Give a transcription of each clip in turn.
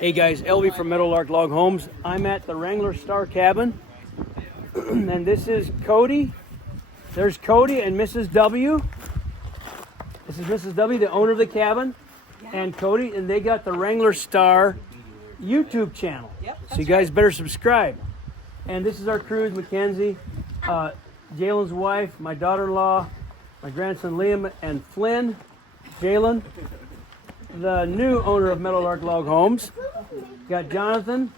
Hey guys, Elvie from Meadowlark Log Homes. I'm at the Wrangler Star cabin, and this is Cody. There's Cody and Mrs. W. This is Mrs. W, the owner of the cabin, and Cody, and they got the Wrangler Star YouTube channel. So you guys better subscribe. And this is our crew: Mackenzie, Jalen's wife, my daughter-in-law, my grandson Liam, and Flynn, Jalen, the new owner of Meadowlark Log Homes. Got Jonathan,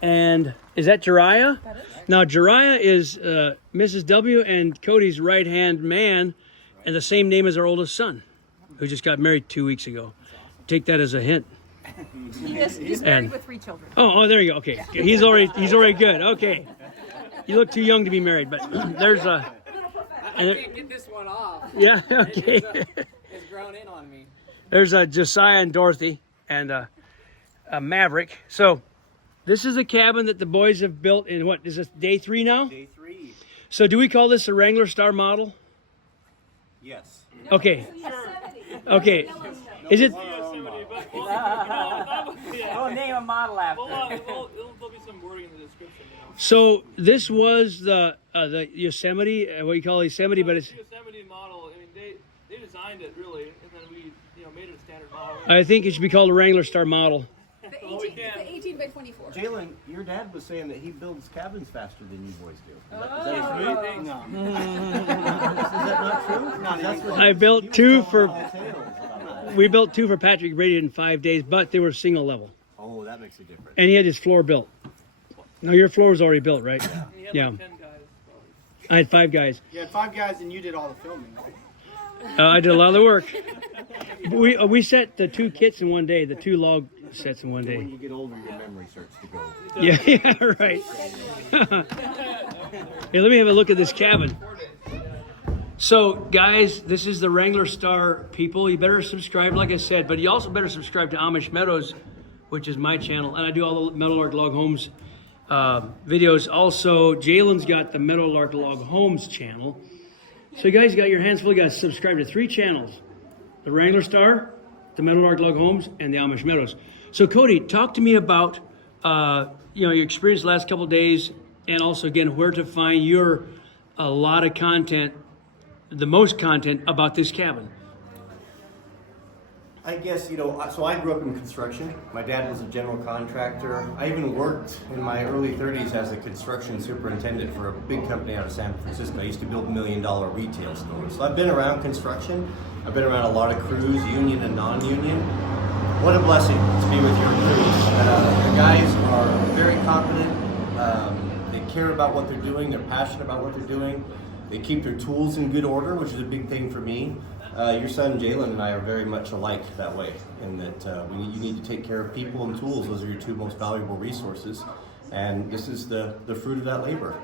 and is that Jariah? That is. Now Jariah is Mrs. W and Cody's right-hand man, and the same name as our oldest son, who just got married 2 weeks ago. Take that as a hint. He's married with 3 children. Oh, there you go. Okay, he's already good. Okay, you look too young to be married, but there's a. I can't get this one off. Yeah. Okay. It's grown in on me. There's Josiah and Dorothy and a Maverick. So this is a cabin that the boys have built in, what is this, day 3 now? Day 3. So do we call this a Wrangler Star model? Yes. Okay. Okay. Is it? We'll name a model after. There'll be some wording in the description. So this was the Yosemite, what you call Yosemite, but it's. Yosemite model. I mean, they designed it really, and then we made it a standard model. I think it should be called a Wrangler Star model. The 18 by 24. Jalen, your dad was saying that he builds cabins faster than you boys do. Is that true? No. Is that not true? No, that's what I built 2 for. tales about. We built 2 for Patrick Brady in 5 days, but they were single level, Oh, that makes a difference. and he had his floor built. No, your floor was already built, right? He had Yeah. like 10 guys. I had 5 guys. You had 5 guys and you did all the filming, right? I did a lot of the work. We set the 2 kits in one day, the 2 log sets in one When day. you get older, your memory starts to go. Yeah, right. Here, let me have a look at this cabin. So, guys, this is the Wrangler Star people. You better subscribe, like I said, but you also better subscribe to Amish Meadows, which is my channel, and I do all the Meadowlark Log Homes videos. Also, Jalen's got the Meadowlark Log Homes channel. So, you guys got your hands full. You got to subscribe to 3 channels: the Wrangler Star, the Meadowlark Log Homes, and the Amish Meadows. So, Cody, talk to me about your experience the last couple of days, and also again where to find a lot of content, the most content about this cabin. I guess, so I grew up in construction. My dad was a general contractor. I even worked in my early 30s as a construction superintendent for a big company out of San Francisco. I used to build $1 million retail stores. So I've been around construction. I've been around a lot of crews, union and non-union. What a blessing to be with your crews. The guys are very competent. They care about what they're doing. They're passionate about what they're doing. They keep their tools in good order, which is a big thing for me. Your son Jalen and I are very much alike that way, in that you need to take care of people and tools. Those are your 2 most valuable resources, and this is the fruit of that labor.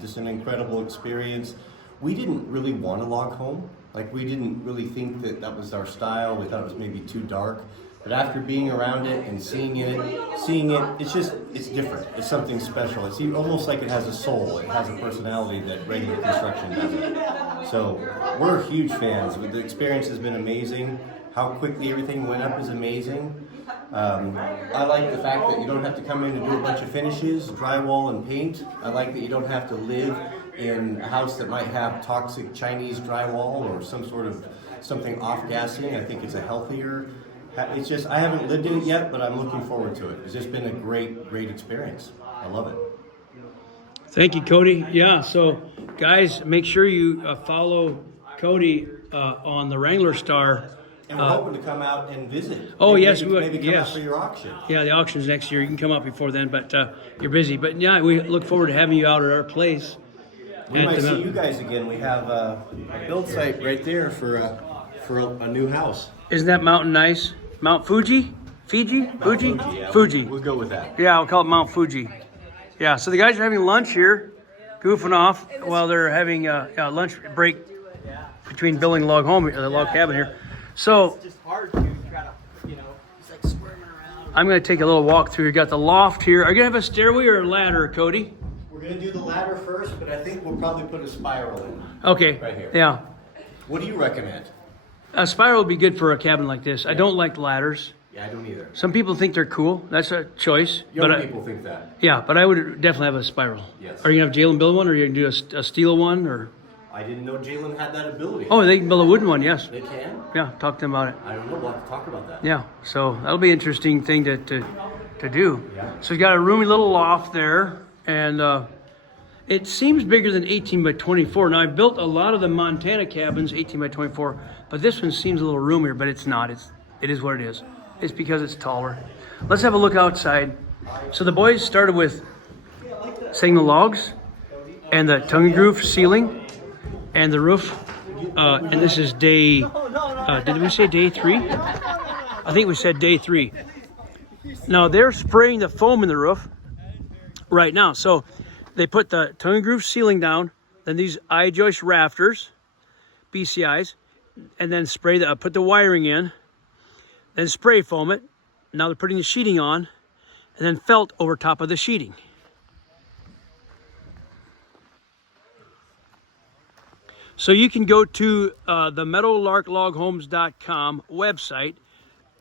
Just an incredible experience. We didn't really want a log home. Like, we didn't really think that was our style. We thought it was maybe too dark. But after being around it and seeing it, it's different. It's something special. It's almost like it has a soul. It has a personality that regular construction doesn't. So we're huge fans. The experience has been amazing. How quickly everything went up is amazing. I like the fact that you don't have to come in and do a bunch of finishes, drywall and paint. I like that you don't have to live in a house that might have toxic Chinese drywall or something off-gassing. I think it's a healthier. It's just, I haven't lived in it yet, but I'm looking forward to it. It's just been a great, great experience. I love it. Thank you, Cody. Yeah, so guys, make sure you follow Cody on the Wrangler Star. And we're hoping to come out and visit. Oh, maybe, yes, we would. Maybe come Yes. out for your auction. Yeah, the auction's next year. You can come out before then, but you're busy. But yeah, we look forward to having you out at our place. We might see you guys again. We have a build site right there for a new house. Isn't that mountain nice? Mount Fuji? Fuji? Yeah. Fuji. We'll go with that. Yeah, we'll call it Mount Fuji. Yeah, so the guys are having lunch here, goofing off while they're having a lunch break between building the log cabin here. So It's just hard to try to, it's like squirming around. I'm going to take a little walk through. You got the loft here. Are you going to have a stairway or a ladder, Cody? We're going to do the ladder first, but I think we'll probably put a spiral in. Okay. Right here. Yeah. What do you recommend? A spiral would be good for a cabin like this. I don't like ladders. Yeah, I don't either. Some people think they're cool. That's a choice. Young people think that. Yeah, but I would definitely have a spiral. Yes. Are you gonna have Jalen build one, or are you gonna do a steel one, or? I didn't know Jalen had that ability. Oh, they can build a wooden one. Yes. They can? Yeah. Talk to them about it. I don't know. We'll have to talk about that. Yeah. So that'll be an interesting thing to do. Yeah. So he's got a roomy little loft there, and it seems bigger than 18 by 24. Now I built a lot of the Montana cabins 18 by 24, but this one seems a little roomier, but it's not. It is what it is. It's because it's taller. Let's have a look outside. So the boys started with signal logs and the tongue and groove ceiling and the roof. And this is day, did we say day 3? I think we said day 3. Now they're spraying the foam in the roof right now. So they put the tongue and groove ceiling down, then these I-joist rafters, BCIs, and then put the wiring in, then spray foam it. Now they're putting the sheeting on, and then felt over top of the sheeting. So you can go to the meadowlarkloghomes.com website,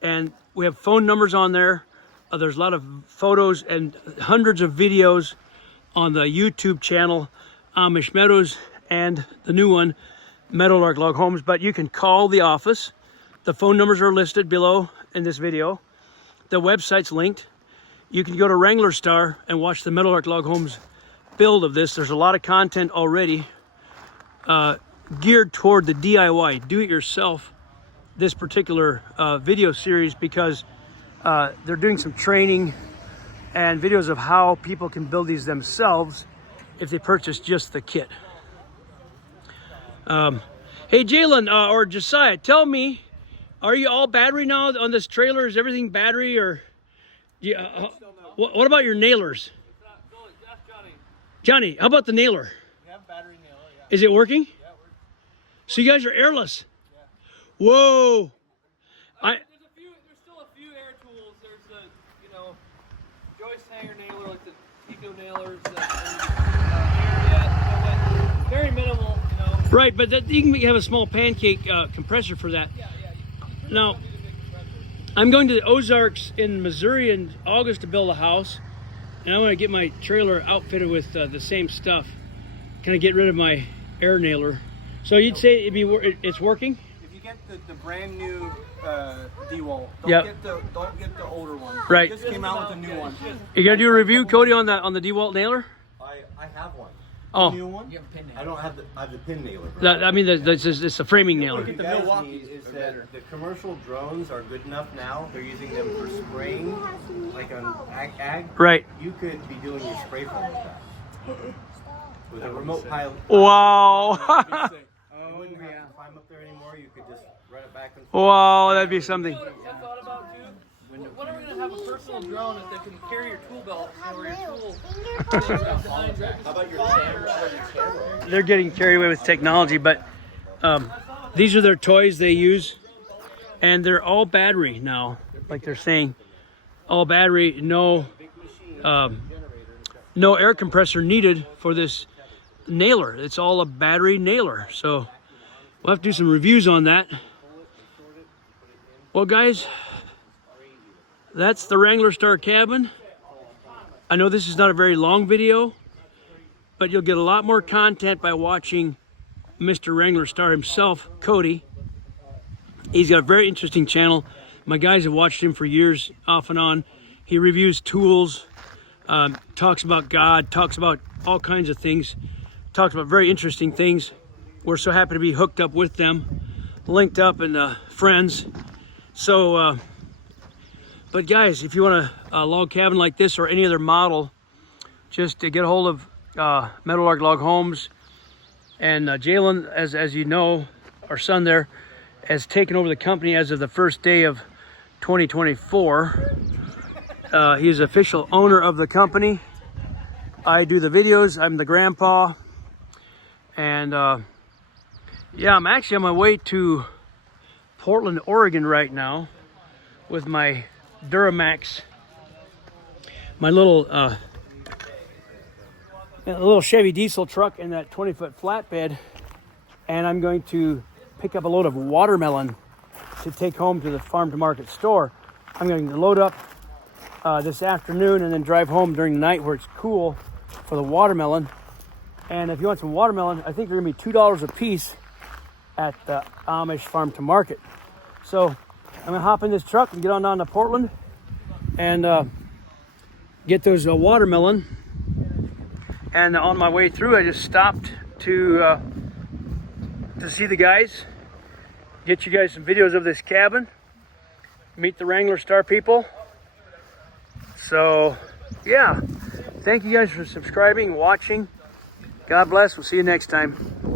and we have phone numbers on there. There's a lot of photos and hundreds of videos on the YouTube channel, Amish Meadows, and the new one, Meadowlark Log Homes. But you can call the office. The phone numbers are listed below in this video. The website's linked. You can go to Wrangler Star and watch the Meadowlark Log Homes build of this. There's a lot of content already geared toward the DIY, do-it-yourself, this particular video series, because they're doing some training and videos of how people can build these themselves if they purchase just the kit. Hey, Jalen or Josiah, tell me, are you all battery now on this trailer? Is everything battery, or what about your nailers? Johnny, how about the nailer? We have battery nailer, yeah. Is it working? Yeah, it works. So you guys are airless? Yeah. Whoa! There's still a few air tools. There's the, joist hanger nailer, like the Pico nailers, very minimal, Right, but you can have a small pancake compressor for that. Yeah. Now, I'm going to the Ozarks in Missouri in August to build a house, and I want to get my trailer outfitted with the same stuff. Kind of get rid of my air nailer. So you'd say it's working? If you get the brand new D-Wall, Yep. don't get the older one. Right. It just came out with a new one. You gonna do a review, Cody, on the DeWalt nailer? I have one. Oh, New one? I don't have I have the pin nailer. it's a framing nailer. What you guys need is that the commercial drones are good enough now. They're using them for spraying, like on ag. Right. You could be doing your spray foam with that. With a remote pilot. Wow. You wouldn't have to climb up there anymore. You could just run it back and forth. Wow, that'd be something. I thought about too. When are we gonna have a personal drone that can carry your tool belt or your tool? How about your camera? They're getting carried away with technology, but these are their toys they use, and they're all battery now, like they're saying. All battery, no air compressor needed for this nailer. It's all a battery nailer. So we'll have to do some reviews on that. Well, guys, that's the Wrangler Star cabin. I know this is not a very long video, but you'll get a lot more content by watching Mr. Wrangler Star himself, Cody. He's got a very interesting channel. My guys have watched him for years, off and on. He reviews tools, talks about God, talks about all kinds of things, talks about very interesting things. We're so happy to be hooked up with them, linked up and friends. So, but guys, if you want a log cabin like this or any other model, just to get a hold of Meadowlark Log Homes. And Jalen, as you know, our son there, has taken over the company as of the first day of 2024. He's official owner of the company. I do the videos. I'm the grandpa. And yeah, I'm actually on my way to Portland, Oregon right now with my Duramax, my little Chevy diesel truck and that 20-foot flatbed, and I'm going to pick up a load of watermelon to take home to the farm to market store. I'm going to load up this afternoon and then drive home during the night where it's cool for the watermelon. And if you want some watermelon, I think they're going to be $2 a piece at the Amish Farm to Market. So I'm going to hop in this truck and get on down to Portland and get those watermelon. And on my way through, I just stopped to see the guys, get you guys some videos of this cabin, meet the Wrangler Star people. So, yeah, thank you guys for subscribing, watching. God bless. We'll see you next time.